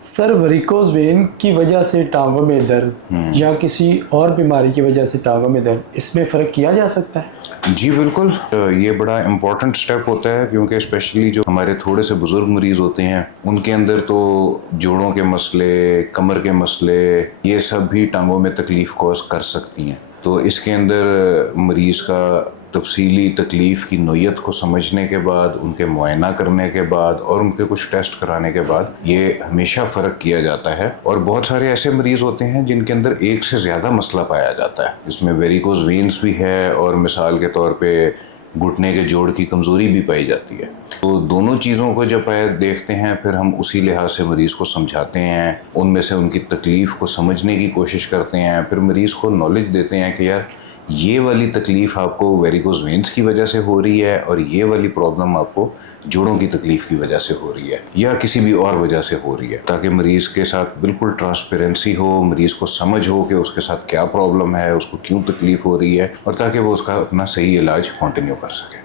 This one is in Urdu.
سر ویریکوز وین کی وجہ سے ٹانگوں میں درد یا کسی اور بیماری کی وجہ سے ٹانگوں میں درد، اس میں فرق کیا جا سکتا ہے؟ جی بالکل، یہ بڑا امپورٹنٹ سٹیپ ہوتا ہے، کیونکہ اسپیشلی جو ہمارے تھوڑے سے بزرگ مریض ہوتے ہیں ان کے اندر تو جوڑوں کے مسئلے، کمر کے مسئلے، یہ سب بھی ٹانگوں میں تکلیف کوز کر سکتی ہیں۔ تو اس کے اندر مریض کا تفصیلی تکلیف کی نوعیت کو سمجھنے کے بعد، ان کے معائنہ کرنے کے بعد اور ان کے کچھ ٹیسٹ کرانے کے بعد یہ ہمیشہ فرق کیا جاتا ہے۔ اور بہت سارے ایسے مریض ہوتے ہیں جن کے اندر ایک سے زیادہ مسئلہ پایا جاتا ہے، اس میں ویریکوز وینز بھی ہے اور مثال کے طور پہ گھٹنے کے جوڑ کی کمزوری بھی پائی جاتی ہے۔ تو دونوں چیزوں کو جب دیکھتے ہیں پھر ہم اسی لحاظ سے مریض کو سمجھاتے ہیں، ان میں سے ان کی تکلیف کو سمجھنے کی کوشش کرتے ہیں، پھر مریض کو نالج دیتے ہیں کہ یار یہ والی تکلیف آپ کو ویریکوز وینز کی وجہ سے ہو رہی ہے اور یہ والی پرابلم آپ کو جوڑوں کی تکلیف کی وجہ سے ہو رہی ہے یا کسی بھی اور وجہ سے ہو رہی ہے، تاکہ مریض کے ساتھ بالکل ٹرانسپیرنسی ہو، مریض کو سمجھ ہو کہ اس کے ساتھ کیا پرابلم ہے، اس کو کیوں تکلیف ہو رہی ہے، اور تاکہ وہ اس کا اپنا صحیح علاج کنٹینیو کر سکے۔